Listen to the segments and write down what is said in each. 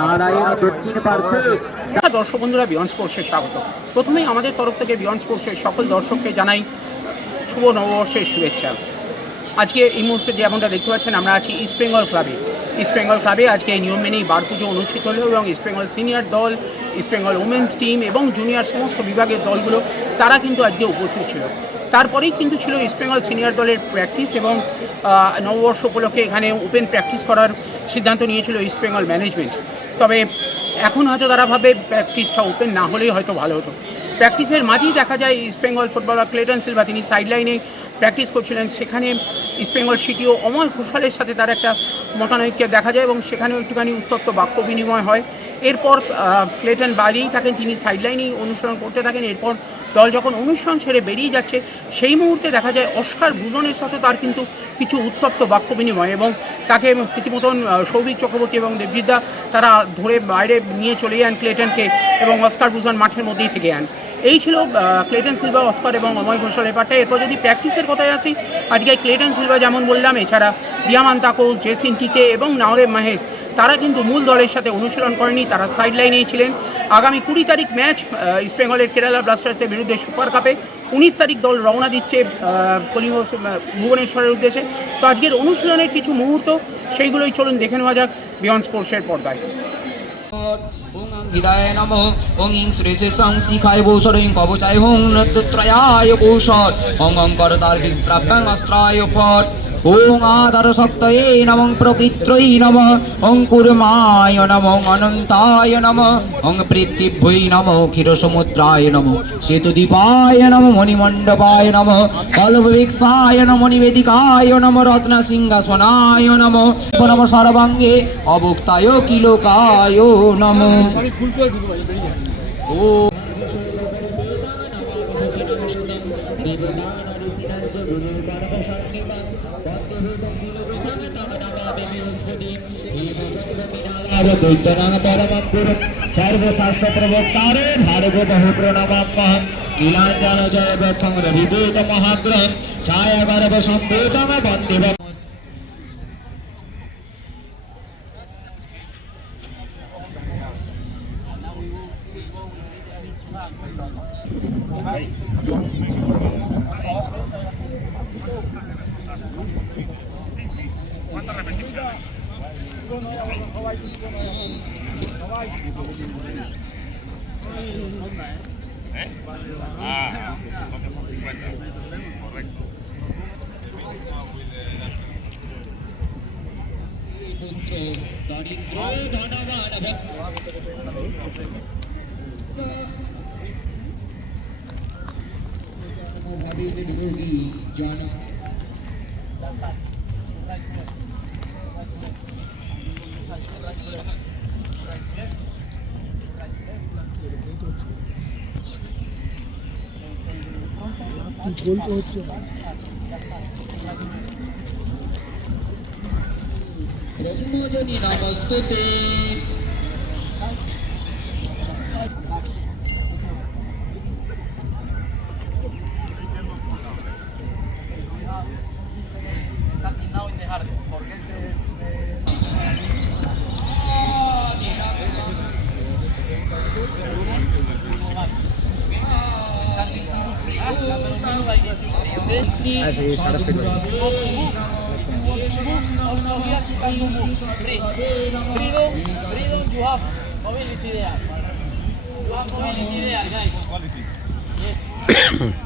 নারায়ণ হ্যাঁ, দক্ষিণ দর্শক বন্ধুরা বিয়ন স্পোর্টসে স্বাগত। প্রথমেই আমাদের তরফ থেকে বিয়ন স্পোর্টসের সকল দর্শককে জানাই শুভ নববর্ষের শুভেচ্ছা। আজকে এই মুহূর্তে যেমনটা দেখতে পাচ্ছেন, আমরা আছি ইস্ট বেঙ্গল ক্লাবে ইস্ট বেঙ্গল ক্লাবে আজকে এই নিয়ম মেনেই বার পুজো অনুষ্ঠিত হলো এবং ইস্ট বেঙ্গল সিনিয়র দল, ইস্ট বেঙ্গল উমেন্স টিম এবং জুনিয়র সমস্ত বিভাগের দলগুলো, তারা কিন্তু আজকে উপস্থিত ছিল। তারপরেই কিন্তু ছিল ইস্ট বেঙ্গল সিনিয়র দলের প্র্যাকটিস এবং নববর্ষ উপলক্ষে এখানে ওপেন প্র্যাকটিস করার সিদ্ধান্ত নিয়েছিল ইস্ট বেঙ্গল ম্যানেজমেন্ট তবে এখন হয়তো তারা ভাবে প্র্যাকটিসটা ওপেন না হলেই হয়তো ভালো হতো। প্র্যাকটিসের মাঝেই দেখা যায় East Bengal footballer Clayton Silva তিনি সাইডলাইনে প্র্যাকটিস করছিলেন। সেখানে বেঙ্গল সিটিও অমর ঘোষালের সাথে তার একটা মতানৈক্য দেখা যায় এবং সেখানেও একটুখানি উত্তপ্ত বাক্য বিনিময় হয়। এরপর ক্লেটন বাড়িয়েই থাকেন, তিনি সাইডলাইনেই অনুসরণ করতে থাকেন। এরপর দল যখন অনুসরণ ছেড়ে বেরিয়ে যাচ্ছে, সেই মুহূর্তে দেখা যায় অস্কার ভূষণের সাথে তার কিন্তু কিছু উত্তপ্ত বাক্য বিনিময় এবং তাকে রীতিমতন সৌভিক চক্রবর্তী এবং দেবজিৎদা তারা ধরে বাইরে নিয়ে চলে যান ক্লেটনকে এবং অস্কার ভূষণ মাঠের মধ্যেই থেকে যান। এই ছিল ক্লেটন সিলভা, অস্কার এবং অময় ঘোষাল ব্যাপারটা এরপর যদি প্র্যাকটিসের কথায় আসি, আজকে ক্লেটন সিলভা যেমন বললাম, এছাড়া বিয়ামান তাকোস জেসিন টিকে এবং নাওরেব মাহেশ, তারা কিন্তু মূল দলের সাথে অনুশীলন করেনি, তারা সাইড লাইনেই ছিলেন। আগামী কুড়ি তারিখ ম্যাচ ইস্টবেঙ্গলের কেরালা ব্লাস্টার্সের বিরুদ্ধে সুপার কাপে উনিশ তারিখ দল রওনা দিচ্ছে কলিঙ্গ ভুবনেশ্বরের উদ্দেশ্যে। তো আজকের অনুশীলনের কিছু মুহূর্ত, সেইগুলোই চলুন দেখে নেওয়া যাক বিয়ন্ড স্পোর্টসের পর্দায়। হিদায় নম। ওং ইং শ্রেষে সং শিখায় ভূষর ইং কবচায় হং নৃত্যত্রয়ায় ভূষণ অং ওং করতাল বিস্ত্রাভ্যাং অস্ত্রায় ফট ওং আধার শক্তয়ে নমঃ প্রকৃত্রৈ নমঃ ওং কুর্মায় নমঃ অনন্তায় নমঃ ওং পৃথিভ্যৈ নমঃ ক্ষীরসমুদ্রায় নমঃ সেতুদীপায় নমঃ মণিমণ্ডপায় নমঃ কল্পবৃক্ষায় নমঃ নিবেদিকায় নমঃ রত্নসিংহাসনায় নমঃ নমঃ সর্বাঙ্গে অভুক্তায় কিলোকায় নমঃ ও দৈত্যনাং পরমং গুরু সর্বশাস্ত্র প্রবক্তারে ভারগতহ প্রণমাম্যহম নীলাঞ্জন জয় বক্ষং রবিভূত মহাগ্রহম ছায়া গর্ভ সম্ভূতম বন্দে দরিদ্র ধনবান ভাবিত যোগী জন ব্রহ্মজনী নমস্তুতে Freedom, freedom, you have mobility there. You have mobility there, guys. Quality. Yes.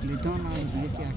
জগৎ পালক এটা না নিজেকে এক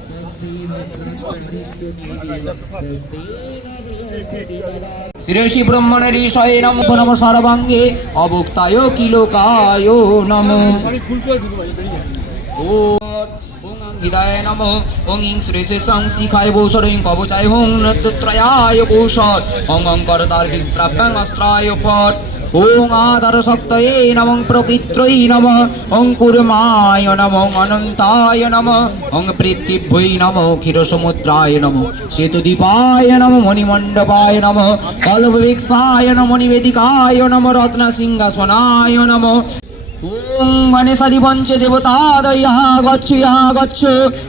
শ্রেয়সী ব্রহ্মণের ঈশয়ে নম নম সর্বাঙ্গে নম। ওং হৃদয় নম। ইং শ্রেষে সং শিখায় কবচায় হোং নত্রয়ায় বৌসর অং বিস্ত্রাভ্যাং অস্ত্রায় ওং আধার শক্তয়ে নমঃ প্রকৃত্রৈ নম ওং কুর্মায় নম অনন্তায় নম ওং পৃথিভ্যৈ নম ক্ষীরসমুদ্রায় নম সেতুদীপায় নম মণিমণ্ডপায় নম কল্পবৃক্ষায় নম নিবেদিকায় নম রত্নসিংহাসনায় নম ওং গণেশাদি পঞ্চ দেবতাদয়া গচ্ছ ইয়া গচ্ছ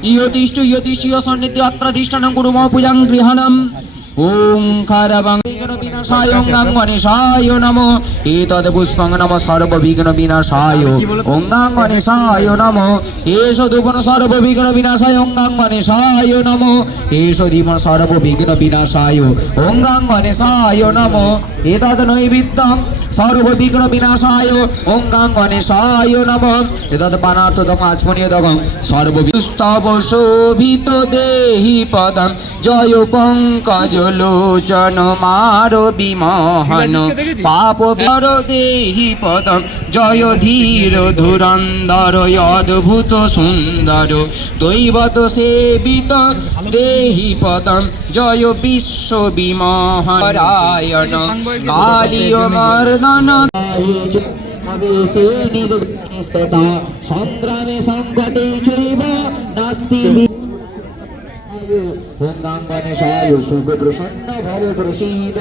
ইয়তিষ্ঠ ইয়তিষ্ঠ ইয় সন্নিধ্যাত্রাধিষ্ঠানং কুরুম পূজাং গৃহাণম ওং খারবং বিঘ্ন বিনাশায় গণেশায় নমো। এতদ পুষ্পং নম সর্ববিঘ্ন বিনাশায় গণেশায় নমো। এষ দুবন সর্ববিঘ্ন বিনাশায় গণেশায় নমো। এষ জীবন সর্ববিঘ্ন বিনাশায় ওং গাং গণেশায় নমো। এতদ নৈবিদ্যং সর্ববিঘ্ন বিনাশায় নমো। এতদ পানার্থদং আচমনীয়দগং সর্ববিস্তব শোভিত দেহি পদম জয় পঙ্কজ লোচন মার বিমোহন। পাপ বর দেহি পদম। জয় ধীর ধুরন্দর অদ্ভুত সুন্দর। দৈবত সেবিত দেহি পদম। জয় বিশ্ব বিমোহরায়ণ কালীয় মর্দন। সংগ্রামে সংকটে চৈব নাস্তি গঙ্গাঙ্গনে সায় সুখ প্রসন্ন ভব প্রসীদ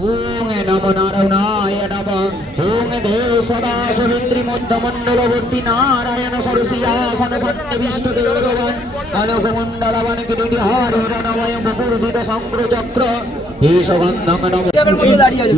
ওং নম নারায়ণায় নম ওং দেব সদা সবিত্রী মধ্যমণ্ডলবর্তী নারায়ণ সরসিয়াসন সন্নিবিষ্ট দেবগণ কনকমণ্ডলবন কিরীটি হারির নময় মুকুর্ধিত সংক্রচক্র হে সগন্ধং নম দাঁড়িয়ে আছে